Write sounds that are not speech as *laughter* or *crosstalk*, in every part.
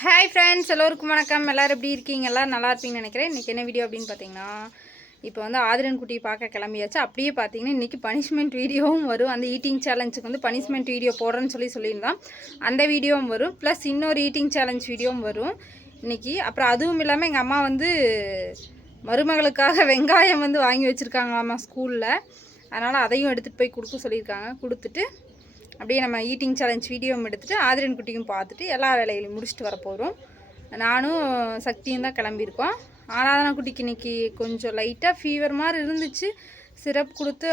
Hi friends எல்லோருக்கும் வணக்கம். எல்லோரும் எப்படி இருக்கீங்க? எல்லோரும் நல்லா இருப்பீங்கன்னு நினைக்கிறேன். இன்றைக்கி என்ன வீடியோ அப்படின்னு பார்த்தீங்கன்னா இப்போ வந்து ஆதிரன் குட்டியை பார்க்க கிளம்பியாச்சு. அப்படியே பார்த்தீங்கன்னா இன்றைக்கி பனிஷ்மெண்ட் வீடியோவும் வரும். அந்த ஈட்டிங் சேலஞ்சுக்கு வந்து பனிஷ்மெண்ட் வீடியோ போடுறேன்னு சொல்லி சொல்லியிருந்தான். அந்த வீடியோவும் வரும். ப்ளஸ் இன்னொரு ஈட்டிங் சேலஞ்ச் வீடியோவும் வரும். இன்றைக்கி அப்புறம் அதுவும் இல்லாமல் எங்கள் அம்மா வந்து மருமகளுக்காக வெங்காயம் வந்து வாங்கி வச்சுருக்காங்களாம்மா ஸ்கூலில் அதனால் அதையும் எடுத்துகிட்டு போய் கொடுக்க சொல்லியிருக்காங்க. கொடுத்துட்டு அப்படியே நம்ம ஈட்டிங் சேலஞ்ச் வீடியோவும் எடுத்துகிட்டு ஆதிரன் குட்டியும் பார்த்துட்டு எல்லா வேலைகளையும் முடிச்சுட்டு வர போகிறோம் நானும் சக்தியும் தான் கிளம்பியிருக்கோம். ஆராதனா குட்டிக்கு இன்னைக்கு கொஞ்சம் லைட்டாக ஃபீவர் மாதிரி இருந்துச்சு. சிரப் கொடுத்து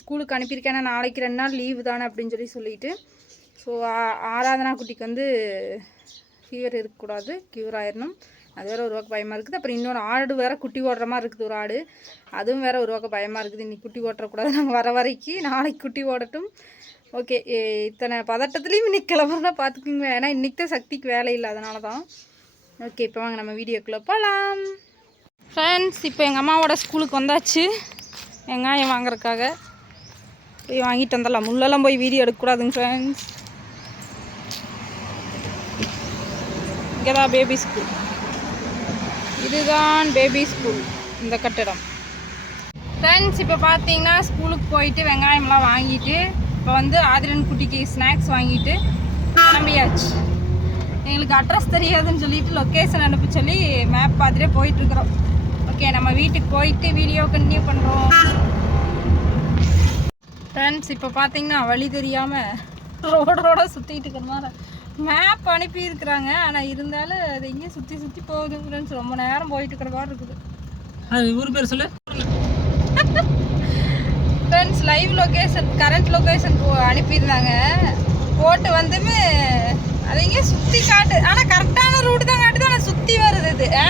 ஸ்கூலுக்கு அனுப்பியிருக்கேன். ஏன்னா நாளைக்கு ரெண்டு நாள் லீவு தானே அப்படின்னு சொல்லி சொல்லிட்டு. ஸோ ஆராதனா குட்டிக்கு வந்து ஃபீவர் இருக்கக்கூடாது. க்யூர் ஆயிடணும் அது வேறு ஒரு பக்கம் பயமாக இருக்குது. அப்புறம் இன்னொரு ஆடு வேறு குட்டி ஓடுற மாதிரி இருக்குது ஒரு ஆடு. அதுவும் வேறு ஒரு பக்கம் பயமாக இருக்குது. இன்றைக்கி குட்டி ஓட்டக்கூடாது. நாங்கள் வர வரைக்கும் நாளைக்கு குட்டி ஓடட்டும். ஓகே இத்தனை பதட்டத்துலேயும் இன்னைக்கு கிளம்புறதா பார்த்துக்குங்க ஏன்னா இன்னைக்கு தான் சக்திக்கு வேலை இல்லை அதனால தான் ஓகே இப்போ வாங்க நம்ம வீடியோக்குள்ளே போகலாம் ஃப்ரெண்ட்ஸ் இப்போ எங்கள் அம்மாவோட ஸ்கூலுக்கு வந்தாச்சு. வெங்காயம் வாங்குறதுக்காக. போய் வாங்கிட்டு வந்துடலாம். முள்ளெல்லாம் போய் வீடியோ எடுக்கக்கூடாதுங்க ஃப்ரெண்ட்ஸ் இங்கே தான் பேபி ஸ்கூல் இதுதான் பேபி ஸ்கூல் இந்த கட்டிடம். ஃப்ரெண்ட்ஸ் இப்போ பார்த்தீங்கன்னா ஸ்கூலுக்கு போயிட்டு வெங்காயம்லாம் வாங்கிட்டு இப்போ வந்து ஆதிரன் குட்டிக்கு ஸ்நாக்ஸ் வாங்கிட்டு கிளம்பியாச்சு. எங்களுக்கு அட்ரஸ் தெரியாதுன்னு சொல்லிட்டு லொக்கேஷன் அனுப்பி சொல்லி மேப் பார்த்துட்டே போயிட்டுருக்குறோம். ஓகே நம்ம வீட்டுக்கு போயிட்டு வீடியோ கண்டினியூ பண்ணுறோம் ஃப்ரெண்ட்ஸ் இப்போ பார்த்தீங்கன்னா வழி தெரியாமல் ரோட ரோட சுற்றிட்டு இருக்கிற மாதிரி மேப் அனுப்பியிருக்கிறாங்க. ஆனால் இருந்தாலும் அது எங்கேயும் சுற்றி சுற்றி போகுது ஃப்ரெண்ட்ஸ் ரொம்ப நேரம் போயிட்டு இருக்கிற மாதிரி இருக்குது. அது ஊர் பேர் சொல்லு. லைவ் லொகேஷன் கரண்ட் லொகேஷன் போ அனுப்பியிருந்தாங்க. போட்டு வந்துமே அதை எங்கேயும் சுற்றி காட்டு ஆனால் கரெக்டான ரூட் தான் காட்டுது ஆனால் சுற்றி வருது இது ஆ?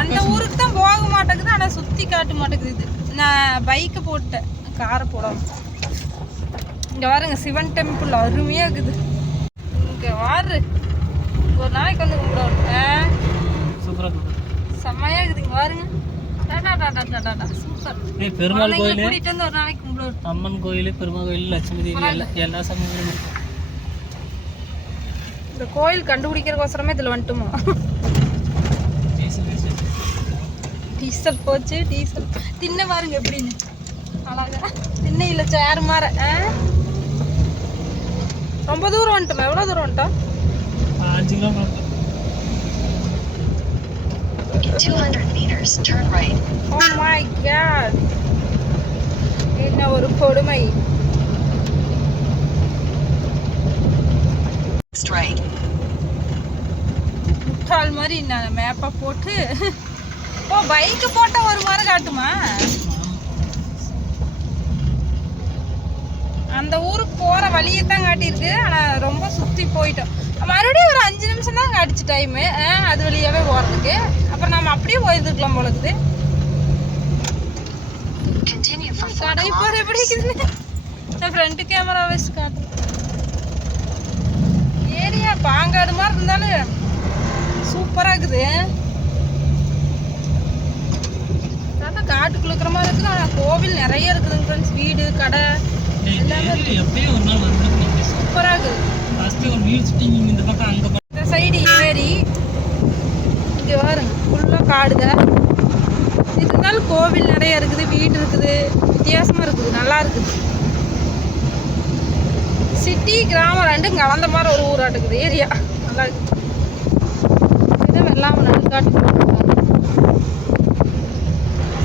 அந்த ஊருக்கு தான் போக மாட்டேங்குது ஆனால் சுற்றி காட்ட மாட்டேங்குது இது. நான் பைக்கை போட்டேன் காரை போடாம. இங்கே பாருங்க சிவன் டெம்பிள் அருமையாக இருக்குது. இங்கே வாரு ஒரு நாளைக்கு வந்து இருக்கு செம்மையாக இருக்குது இங்கே பாருங்க. Tata tata tata tata super ஏய் பெருமாள் கோயில் அம்மன் கோயில் பெருமாள் கோயில் லட்சுமி தேவி எல்லா எல்லா சமயங்களும் இருக்கு இந்த கோயில் கண்டுபிடிக்கிறக்கோசரமே இதில் வந்துட்டுமோ. டீசல் போச்சு டீசல். தின்ன பாருங்க எப்படின்னு. அழகா. திண்ணையில் சேர் மாற? ரொம்ப தூரம் வந்துட்டோம்? எவ்வளோ தூரம் வந்துட்டோம் அஞ்சு kilometre. 200 meters, turn right. Oh my God என்ன ஒரு கொடுமை. முட்டாள் மாதிரி நான் மேப்பை போட்டு. ஓ பைக்கு போட்டால் ஒரு மாதிரி காட்டுமா? அந்த ஊருக்கு போகிற வழியை தான் காட்டியிருக்கு. ஆனால் ரொம்ப சுற்றி போயிட்டோம். மறுபடியும் ஒரு அஞ்சு நிமிஷம் தான் காட்டுச்சு டைமு அது வழியாகவே போகிறதுக்கு அப்புறம் நம்ம அப்படியே போயிருந்துருக்கலாம் போல இருக்குது. Continue for 4 கடை போகிற எப்படி இருக்குதுன்னு நான் ஃப்ரண்ட் கேமரா வச்சு காட்டுறேன். ஏரியா பாங்காடு மாதிரி இருந்தாலும் சூப்பராக இருக்குது. நல்லா காட்டுக்குள்ள இருக்கிற மாதிரி இருக்குது. ஆனால் கோவில் நிறைய இருக்குதுங்க ஃப்ரெண்ட்ஸ் வீடு கடை நீங்க சூப்பராக இருக்குது. ஒரு ஷூட்டிங் இந்த பக்கம் அங்க பக்கம் இந்த சைடு ஏரி இங்கே பாருங்க ஃபுல்லாக காடுங்க. இருந்தாலும் கோவில் நிறைய இருக்குது வீடு இருக்குது வித்தியாசமாக இருக்குது நல்லா இருக்குது. சிட்டி கிராமம் ரெண்டும் கலந்த மாதிரி ஒரு ஊராட்டுக்குது ஏரியா. நல்லா இருக்குது இது வெள்ளாம நடுக்காட்டு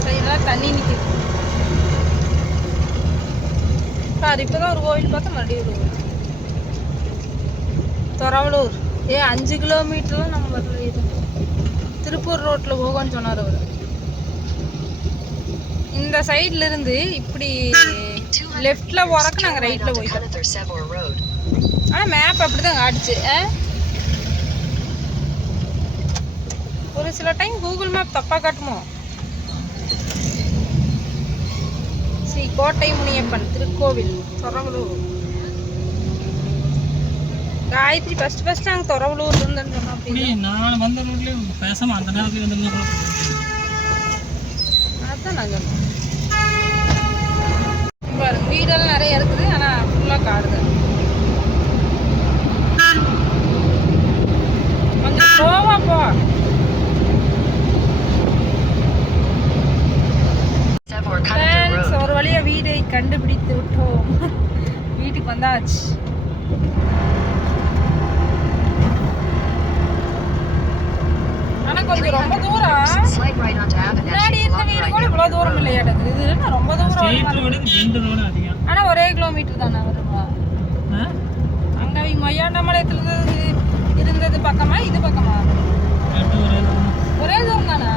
சைடெல்லாம் தண்ணி நிற்கிது சார் இப்போ தான் ஒரு கோவில் பார்த்தா மறுபடியும் ஒரு கோவில். ஏ அஞ்சு கிலோமீட்டர்லாம் நம்ம வரல இது. திருப்பூர் ரோட்டில் போகும்னு சொன்னார் அவர். இந்த சைடுல இருந்து இப்படி லெஃப்ட்ல போறக்கு நாங்கள் ரைட்ல போயிட்டோம். Another ஆனால் மேப் அப்படி தான் காட்டுச்சு. ஆ? ஒரு சில டைம் கூகுள் மேப் தப்பாக காட்டுமோ? ஸ்ரீ கோட்டை முனியப்பன் திருக்கோவில் தொரவலூர். காயத்ரி ஃபர்ஸ்ட் ஃபர்ஸ்ட் நாங்கள் தொரவலூர் இருந்தேன்னு சொன்னோம் அப்படி நான் வந்த ரோட்லயே பேசாம அந்த நேரத்துக்கு வந்து அதான் நான் சொன்னேன் வீடெல்லாம் நிறைய இருக்குது ஆனால் ஃபுல்லாக காடு ரோடு ரோடு அதிகம். ஆனால் ஒரே கிலோமீட்டர் தானே வருமா? அங்கே மொய்யாண்டமலையத்தில் இருந்தது இருந்தது பக்கமா இது பக்கமா? ஒரே தூரம். தானே?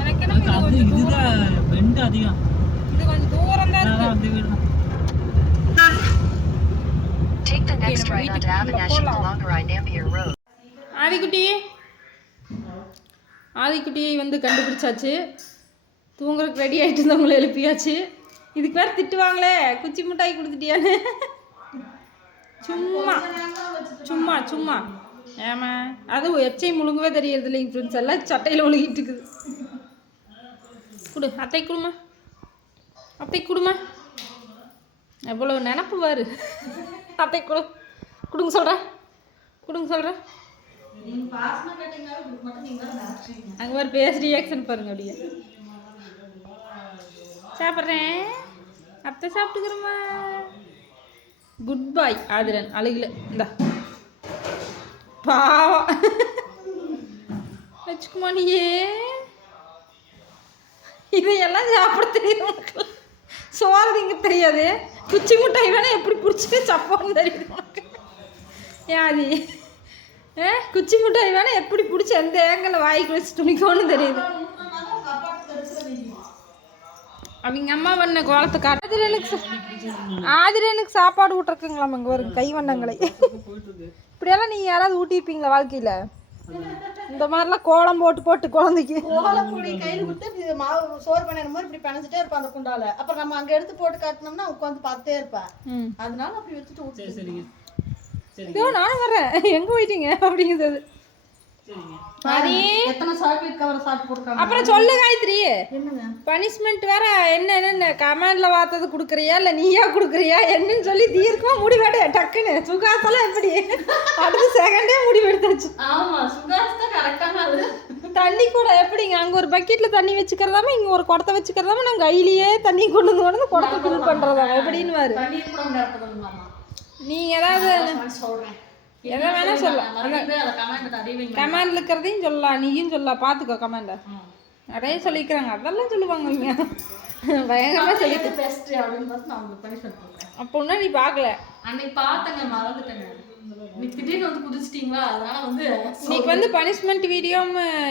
எனக்கு என்ன இதுதான் பெண்டு அதிகம். இது கொஞ்சம் தூரம் தான் இருக்கு. Take the next right onto Road. ஆதிக்குட்டி ஆதிக்குட்டியை வந்து கண்டுபிடிச்சாச்சு. தூங்குறதுக்கு ரெடி ஆகிட்டு இருந்தவங்களை எழுப்பியாச்சு. இதுக்கு வேறு திட்டுவாங்களே குச்சி மிட்டாய் கொடுத்துட்டியான்னு. சும்மா சும்மா சும்மா. ஏமா அது எச்சை முழுங்கவே தெரியறது இல்லைங்க ஃப்ரெண்ட்ஸ் எல்லாம் சட்டையில் ஒழுகிட்டு இருக்குது. கொடு அத்தை கொடுமா? அத்தை கொடுமா? எவ்வளோ நினப்பு பாரு. அத்தை கொடு கொடுங்க சொல்கிறேன் கொடுங்க சொல்கிறேன் அங்கே ஒரு பேஸ் ரியாக்ஷன் பாருங்க அப்படியே. சாப்பிட்றேன். அத்தை சாப்பிட்டுக்கிறோமா குட் பாய் ஆதிரன் அழுகில. இந்தா. பாவம். வச்சுக்குமா நீயே. இதையெல்லாம் சாப்பிட தெரியுது உனக்கு? சோறு திங்க தெரியாது. குச்சி முட்டாய் வேணால் எப்படி பிடிச்சிட்டு சாப்பாடுன்னு தெரியுது உனக்கு. ஏன் ஏ குச்சி முட்டாய் வேணால் எப்படி பிடிச்சி எந்த ஏங்கல்ல வாய்க்கு வச்சு துணிக்கோன்னு தெரியுது. அவங்க அம்மா பண்ண கோலத்தை காட்டு ஆதிரனுக்கு சாப்பாடு விட்ருக்குங்களாம் இங்கே வரும் கை வண்ணங்களை. இப்படியெல்லாம் நீ யாராவது ஊட்டிப்பீங்களா வாழ்க்கையில்? இந்த மாதிரிலாம் கோலம் போட்டு போட்டு குழந்தைக்கு. கோலப்பொடி கையில் கொடுத்து இப்படி மாவு சோறு பண்ணிற மாதிரி இப்படி பிணைஞ்சிட்டே இருப்பான் அந்த குண்டால. அப்புறம் நம்ம அங்க எடுத்து போட்டு காட்டினோம்னா உட்காந்து பார்த்துட்டே இருப்பேன். அதனால அப்படி வச்சுட்டு ஊற்றி சரிங்க. சரிங்க இதோ நானும் வர்றேன். எங்கே போயிட்டீங்க அப்படிங்கிறது. அப்புறம் சொல்லு காயத்ரி. பனிஷ்மெண்ட் வேற என்ன என்னென்ன கமெண்ட்ல பார்த்தது கொடுக்குறியா? இல்லை நீயா கொடுக்குறியா? என்னன்னு சொல்லி தீர்க்கமா முடிவெடு. டக்குன்னு. சுகாசெல்லாம் எப்படி? அடுத்த செகண்டே முடிவெடுத்தாச்சு. ஆமா சுகாஸ் தான் கரெக்டான அது தண்ணி கூட எப்படிங்க? அங்கே ஒரு பக்கெட்டில் தண்ணி வச்சுக்கிறதாம? இங்கே ஒரு குடத்தை வச்சுக்கிறதாம? நாங்கள் கையிலேயே தண்ணி கொண்டு வந்து கொண்டு வந்து குடத்தை ஃபில் பண்ணுறதாம எப்படின்னு நீங்கள் ஏதாவது சொல்றேன். எதை வேணா சொல்லலாம். கமெண்ட் இருக்கிறதையும் சொல்லலாம். நீயும் சொல்லலாம். பார்த்துக்கோ கமெண்ட நிறைய சொல்லிக்கிறாங்க. அதெல்லாம் சொல்லுவாங்க இங்க பயங்கரமாக சொல்லி பெஸ்ட் அப்படின்னு பார்த்து நான் உங்களுக்கு பனிஷ்மெண்ட் நீ பார்க்கல. அன்னைக்கு பார்த்தேங்க மறந்துட்டேங்க. இன்னைக்கு வந்து பனிஷ்மெண்ட் வீடியோ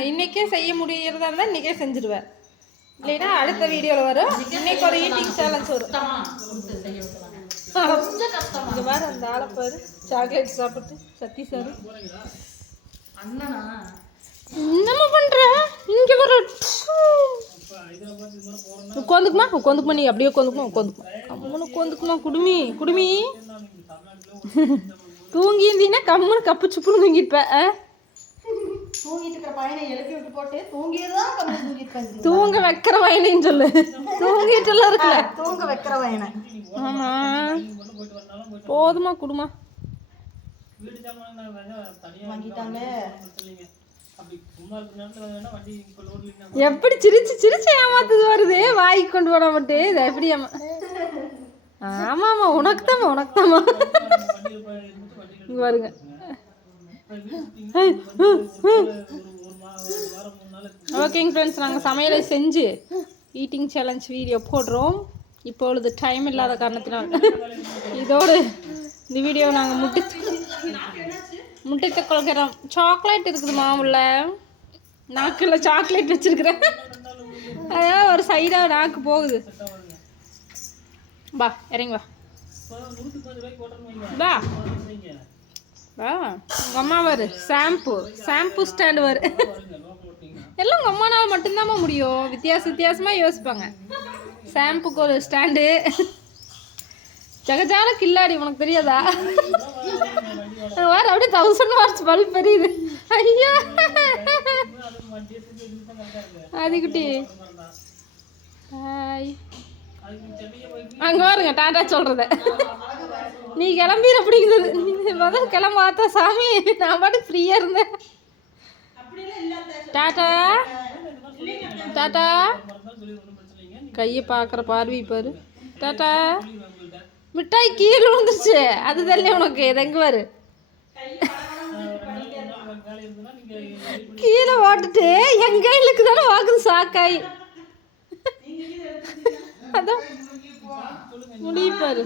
இன்னைக்கே செய்ய முடியறதா இருந்தால் இன்னைக்கே செஞ்சிடுவேன் இல்லைன்னா அடுத்த வீடியோவில் வரும். இன்னைக்கு ஒரு ஈட்டிங் சேலஞ்ச் வரும் கஷ்டமா கொடுத்து செய்ய வைக்கலாங்க இங்கே பாரு அந்த ஆளை பாரு. சாக்லேட் சாப்பிட்டு சத்தி சார். அண்ணனா? என்னம்மா பண்ற? இங்க வர உட்காந்துக்குமா? உட்காந்துக்குமா நீ? அப்படியே உட்காந்துக்குமா? உட்காந்துக்குமா. கம்முன்னு உட்காந்துக்குமா குடுமி. குடுமி. *laughs* தூங்கி இருந்தீங்கன்னா கம்முன்னு கப்பு சுப்புன்னு தூங்கிருப்ப? தூங்கிட்டு இருக்கிற பையனை எழுப்பி விட்டு போட்டு தூங்கியதான் கம்மி தூங்கிட்டு தூங்க வைக்கிற வயனையும் சொல்லு. தூங்கிட்டுலாம் இருக்குல்ல. தூங்க வைக்கிற பையனை. ஆமா. போதுமா குடுமா. எப்படி சிரிச்சு சிரிச்சு ஏமாத்துது வருது? வாய்க்கு கொண்டு போன மட்டும் இது எப்படி ஏமா ஆமா ஆமா உனக்கு தாம்மா உனக்கு தாம்மா இங்க பாருங்க. ஓகேங்க ஃப்ரெண்ட்ஸ் நாங்கள் சமையலை செஞ்சு ஈட்டிங் சேலஞ்ச் வீடியோ போடுறோம். இப்பொழுது டைம் இல்லாத காரணத்தினால் இதோடு இந்த வீடியோ நாங்கள் முட்டித்து முட்டித்து கொள்கிறோம். சாக்லேட் இருக்குதுமா உள்ள நாக்கில் சாக்லேட் வச்சுருக்குறேன். அதான் ஒரு சைடாக நாக்கு போகுது. வா இறங்கி வா. வா. வா உங்கள் அம்மா வரு ஷாம்பு ஷாம்பு ஸ்டாண்டு வரு எல்லாம் உங்கள் அம்மானால் மட்டும்தாம்மா முடியும். வித்தியாச வித்தியாசமாக யோசிப்பாங்க. ஷாம்புக்கு ஒரு ஸ்டாண்டு ஜகஜால கில்லாடி உனக்கு தெரியாதா? வேறு அப்படியே தௌசண்ட் வாட்ஸ் பல்ப் பெரியுது. ஐயா. அதுக்குட்டி ஹாய் அங்கே பாருங்க டாட்டா சொல்கிறத நீ கிளம்பிட அப்படிங்கிறது. முதல் முதல்ல கிளம்பாத்தா சாமி. நான் பாட்டு ஃப்ரீயாக இருந்தேன். டாட்டா? டாட்டா? கையை பார்க்குற பார்வை பாரு. டாட்டா? மிட்டாய் கீழே விழுந்துருச்சு. அது தள்ளி உனக்கு? இது பாரு. கீழே ஓட்டுட்டு என் கையிலுக்கு தானே வாக்குது சாக்காய். அதான் முடிப்பாரு